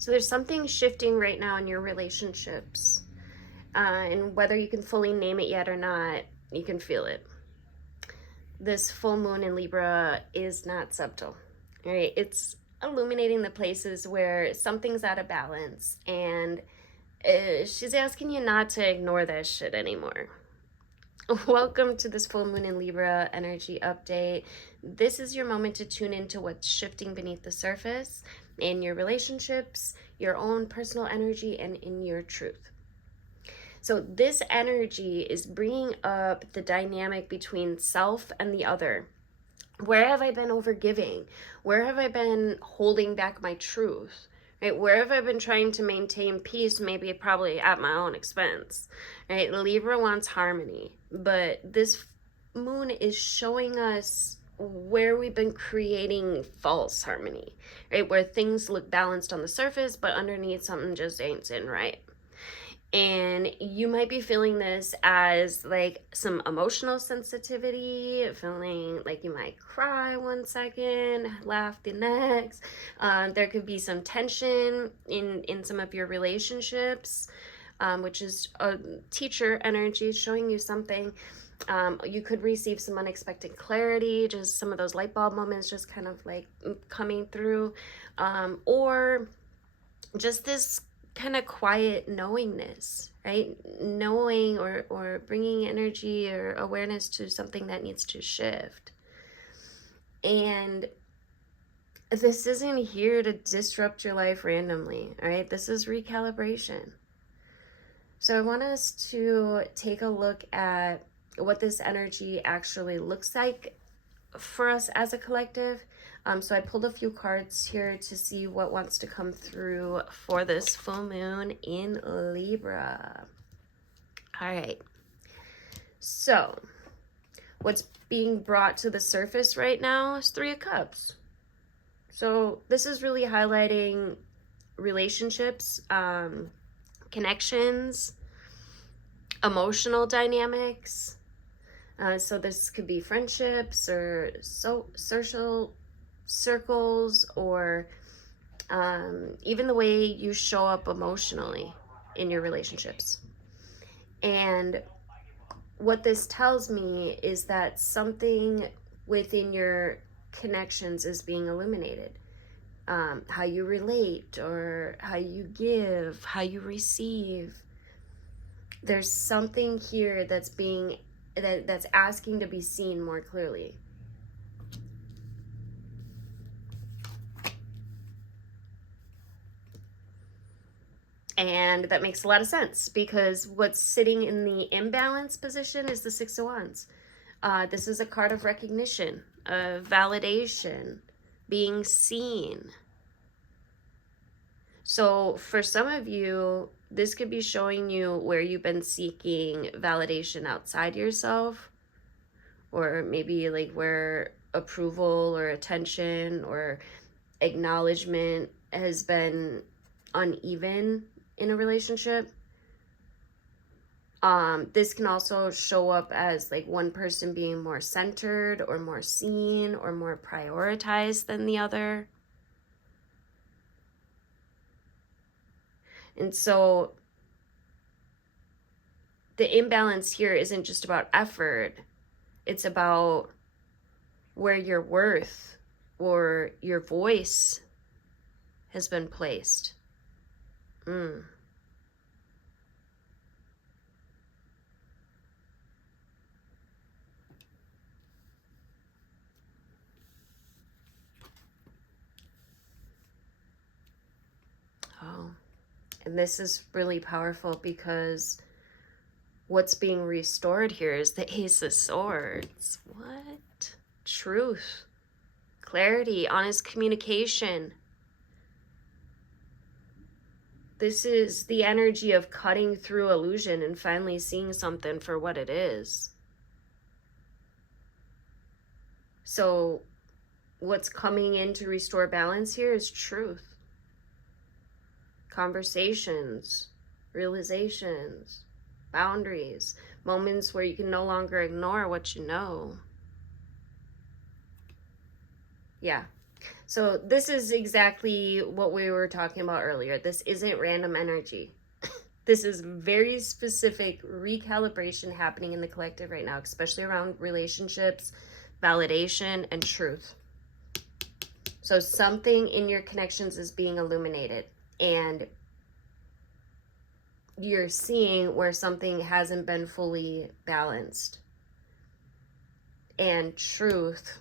So there's something shifting right now in your relationships. And whether you can fully name it yet or not, you can feel it. This full moon in Libra is not subtle, right? It's illuminating the places where something's out of balance, and she's asking you not to ignore that shit anymore. Welcome to this full moon in Libra energy update. This is your moment to tune into what's shifting beneath the surface in your relationships, your own personal energy, and in your truth. So this energy is bringing up the dynamic between self and the other. Where have I been overgiving? Where have I been holding back my truth? Right? Where have I been trying to maintain peace, maybe probably at my own expense? Right? Libra wants harmony, but this moon is showing us where we've been creating false harmony, right? Where things look balanced on the surface, but underneath something just ain't sitting right. And you might be feeling this as like some emotional sensitivity, feeling like you might cry one second, laugh the next. There could be some tension in some of your relationships, which is a teacher energy showing you something. You could receive some unexpected clarity, just some of those light bulb moments just kind of like coming through, or just this kind of quiet knowingness, right? Knowing or bringing energy or awareness to something that needs to shift. And this isn't here to disrupt your life randomly, all right? This is recalibration. So I want us to take a look at what this energy actually looks like for us as a collective. So I pulled a few cards here to see what wants to come through for this full moon in Libra. All right. So what's being brought to the surface right now is Three of Cups. So this is really highlighting relationships, connections, emotional dynamics. So this could be friendships or social circles, or even the way you show up emotionally in your relationships. And what this tells me is that something within your connections is being illuminated. How you relate, or how you give, how you receive. There's something here that's that's asking to be seen more clearly. And that makes a lot of sense, because what's sitting in the imbalance position is the Six of Wands. This is a card of recognition, of validation, being seen. So for some of you, this could be showing you where you've been seeking validation outside yourself, or maybe like where approval or attention or acknowledgement has been uneven in a relationship. This can also show up as like one person being more centered or more seen or more prioritized than the other. And so the imbalance here isn't just about effort. It's about where your worth or your voice has been placed. Oh, and this is really powerful, because what's being restored here is the Ace of Swords. What? Truth, clarity, honest communication. This is the energy of cutting through illusion and finally seeing something for what it is. So what's coming in to restore balance here is truth. Conversations, realizations, boundaries, moments where you can no longer ignore what you know. Yeah. So this is exactly what we were talking about earlier. This isn't random energy. This is very specific recalibration happening in the collective right now, especially around relationships, validation, and truth. So something in your connections is being illuminated, and you're seeing where something hasn't been fully balanced. And truth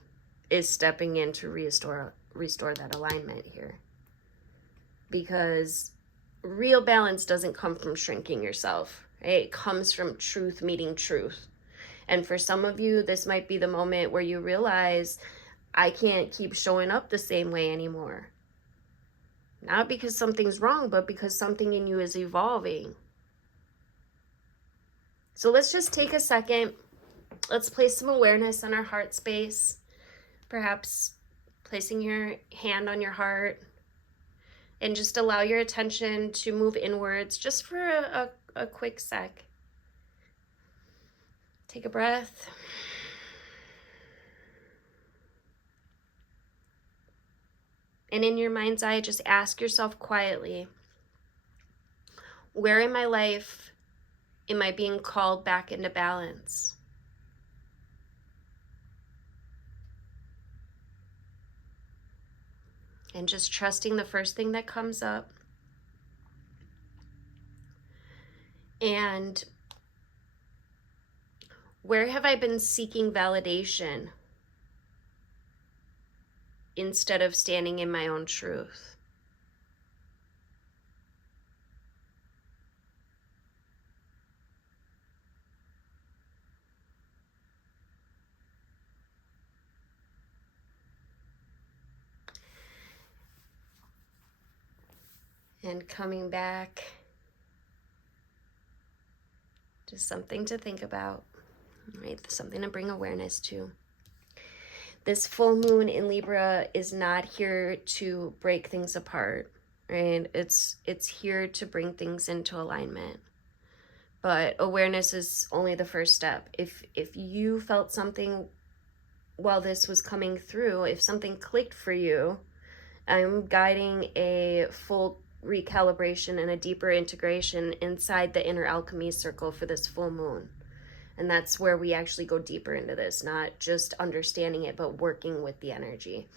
is stepping in to restore that alignment here. Because real balance doesn't come from shrinking yourself, right? It comes from truth meeting truth. And for some of you, this might be the moment where you realize, I can't keep showing up the same way anymore. Not because something's wrong, but because something in you is evolving. So let's just take a second. Let's place some awareness on our heart space. Perhaps placing your hand on your heart, and just allow your attention to move inwards just for a quick sec. Take a breath. And in your mind's eye, just ask yourself quietly, where in my life am I being called back into balance? And just trusting the first thing that comes up. And where have I been seeking validation instead of standing in my own truth? And coming back, just something to think about, right? Something to bring awareness to. This full moon in Libra is not here to break things apart, right? It's here to bring things into alignment. But awareness is only the first step. If you felt something while this was coming through, if something clicked for you, I'm guiding a full recalibration and a deeper integration inside the Inner Alchemy Circle for this full moon. And that's where we actually go deeper into this, not just understanding it, but working with the energy.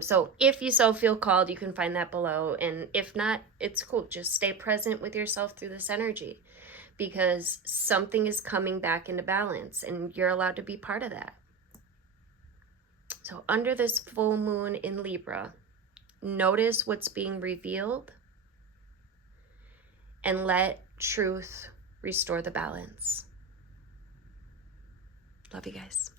So if you so feel called, you can find that below. And if not, it's cool. Just stay present with yourself through this energy, because something is coming back into balance and you're allowed to be part of that. So under this full moon in Libra, notice what's being revealed and let truth restore the balance. Love you guys.